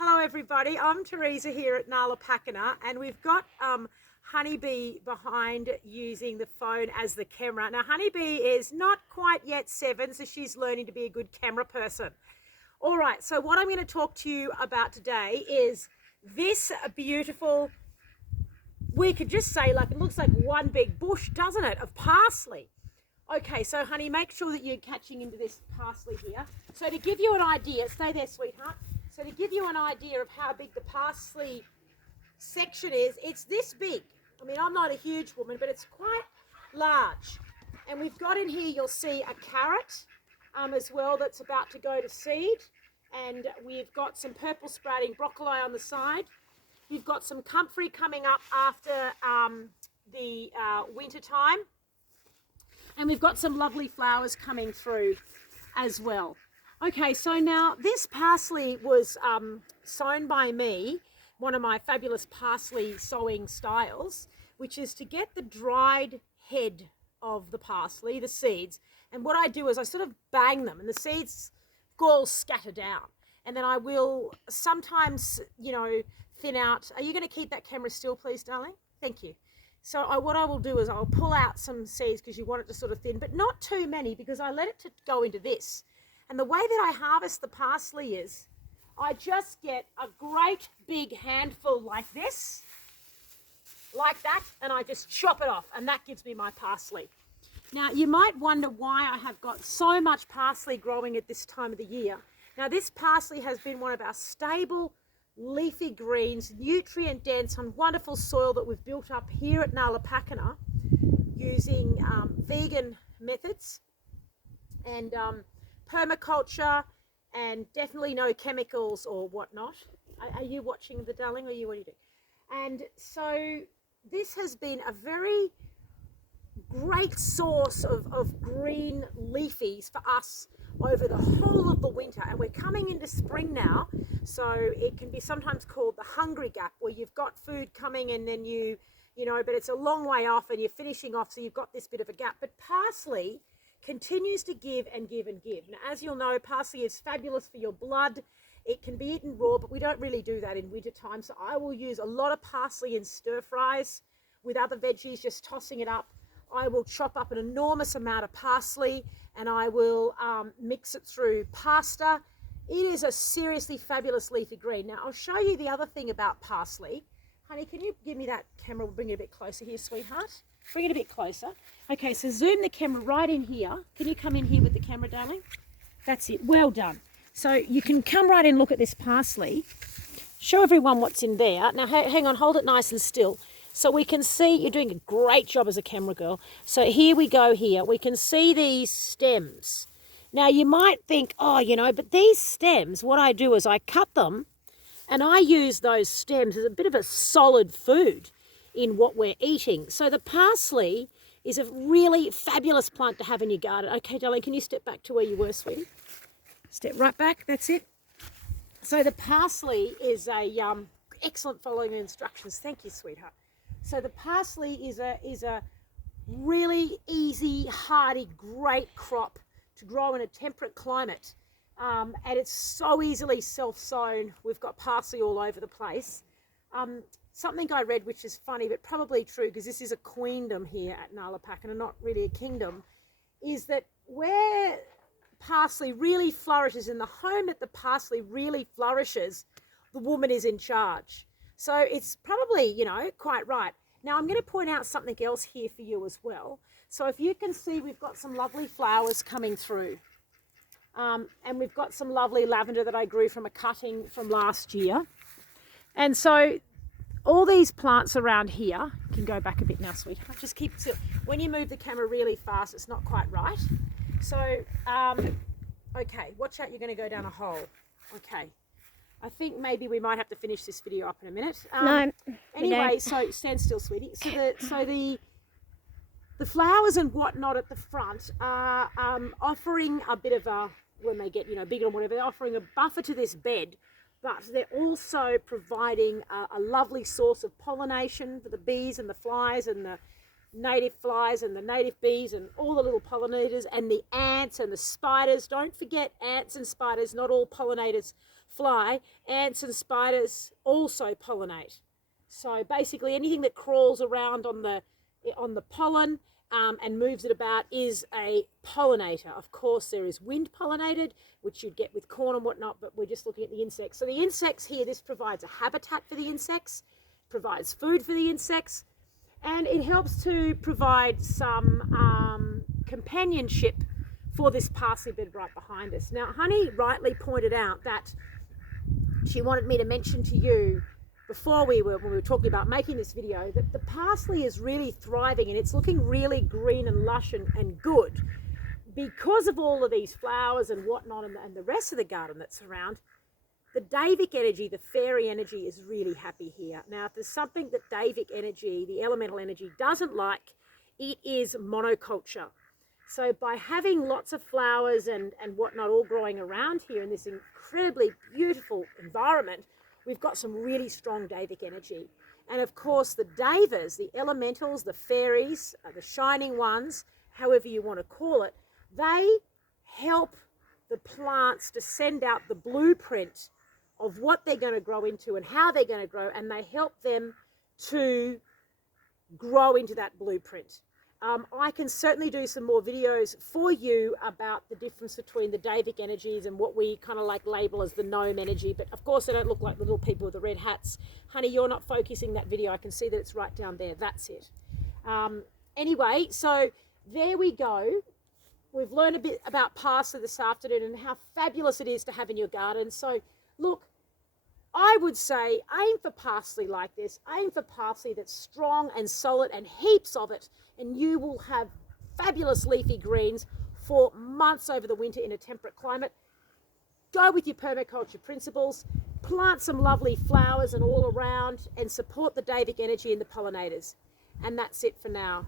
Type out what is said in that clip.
Hello everybody, I'm Theresa here at Pakana, and we've got Honeybee behind using the phone as the camera. Now Honeybee is not quite yet 7, so she's learning to be a good camera person. All right, so what I'm going to talk to you about today is this beautiful, we could just say, like, it looks like one big bush, doesn't it, of parsley. Okay, so honey, make sure that you're catching into this parsley here. So to give you an idea, stay there sweetheart. So to give you an idea of how big the parsley section is, it's this big. I mean, I'm not a huge woman, but it's quite large. And we've got in here, you'll see a carrot as well that's about to go to seed. And we've got some purple sprouting broccoli on the side. We've got some comfrey coming up after the winter time. And we've got some lovely flowers coming through as well. Okay, so now this parsley was sown by me, one of my fabulous parsley sowing styles, which is to get the dried head of the parsley, the seeds. And what I do is I sort of bang them and the seeds all scatter down. And then I will sometimes, thin out. Are you going to keep that camera still, please, darling? Thank you. So what I will do is I'll pull out some seeds because you want it to sort of thin, but not too many because I let it to go into this. And the way that I harvest the parsley is I just get a great big handful like this, like that, and I just chop it off, and that gives me my parsley. Now, you might wonder why I have got so much parsley growing at this time of the year. Now, this parsley has been one of our stable leafy greens, nutrient dense on wonderful soil that we've built up here at Pakana using vegan methods and permaculture, and definitely no chemicals or whatnot. Are you watching the darling, or what are you doing? And so this has been a very great source of green leafies for us over the whole of the winter. And we're coming into spring now, so it can be sometimes called the hungry gap, where you've got food coming and then but it's a long way off and you're finishing off, so you've got this bit of a gap. But parsley continues to give and give and give. Now, as you'll know, parsley is fabulous for your blood. It can be eaten raw, but we don't really do that in winter time. So I will use a lot of parsley in stir fries with other veggies, just tossing it up. I will chop up an enormous amount of parsley and I will mix it through pasta. It is a seriously fabulous leafy green. Now, I'll show you the other thing about parsley. Honey, can you give me that camera? We'll bring it a bit closer here, sweetheart. Bring it a bit closer. Okay, so zoom the camera right in here. Can you come in here with the camera, darling? That's it. Well done. So you can come right in, look at this parsley. Show everyone what's in there. Now, hang on, hold it nice and still. So we can see, you're doing a great job as a camera girl. So here we go here. We can see these stems. Now, you might think, but these stems, what I do is I cut them and I use those stems as a bit of a solid food in what we're eating. So the parsley is a really fabulous plant to have in your garden. Okay, darling, can you step back to where you were, sweetie? Step right back, that's it. So the parsley is a excellent following the instructions. Thank you, sweetheart. So the parsley is a really easy, hardy, great crop to grow in a temperate climate. And it's so easily self-sown. We've got parsley all over the place. Something I read, which is funny, but probably true, because this is a queendom here at Pakana, not really a kingdom, is that where parsley really flourishes, in the home that the parsley really flourishes, the woman is in charge. So it's probably, quite right. Now I'm going to point out something else here for you as well. So if you can see, we've got some lovely flowers coming through. And we've got some lovely lavender that I grew from a cutting from last year. And so all these plants around here, you can go back a bit now, sweetheart. Just keep still. When you move the camera really fast, it's not quite right. So, okay, watch out, you're going to go down a hole. Okay. I think maybe we might have to finish this video up in a minute. No. Anyway, so stand still, sweetie. So the flowers and whatnot at the front are offering a bit of a, when they get bigger and whatever, they're offering a buffer to this bed, but they're also providing a lovely source of pollination for the bees and the flies and the native flies and the native bees and all the little pollinators and the ants and the spiders. Don't forget ants and spiders, not all pollinators fly, ants and spiders also pollinate. So basically anything that crawls around on the pollen and moves it about is a pollinator. Of course, there is wind pollinated, which you'd get with corn and whatnot, but we're just looking at the insects. So the insects here, this provides a habitat for the insects, provides food for the insects, and it helps to provide some companionship for this parsley bed right behind us. Now, Honey rightly pointed out that she wanted me to mention to you before when we were talking about making this video, that the parsley is really thriving and it's looking really green and lush and good because of all of these flowers and whatnot and the rest of the garden that's around. The Davic energy, the fairy energy, is really happy here. Now, if there's something that Davic energy, the elemental energy, doesn't like, it is monoculture. So by having lots of flowers and whatnot all growing around here in this incredibly beautiful environment, we've got some really strong Davic energy. And of course, the Devas, the elementals, the fairies, the shining ones, however you want to call it, they help the plants to send out the blueprint of what they're going to grow into and how they're going to grow, and they help them to grow into that blueprint. I can certainly do some more videos for you about the difference between the Davic energies and what we kind of like label as the gnome energy, but of course they don't look like the little people with the red hats. Honey, you're not focusing that video. I can see that it's right down there. That's it. Anyway, so there we go. We've learned a bit about parsley this afternoon and how fabulous it is to have in your garden. So look, I would say aim for parsley like this. Aim for parsley that's strong and solid and heaps of it, and you will have fabulous leafy greens for months over the winter in a temperate climate. Go with your permaculture principles, plant some lovely flowers and all around, and support the Davic energy and the pollinators. And that's it for now.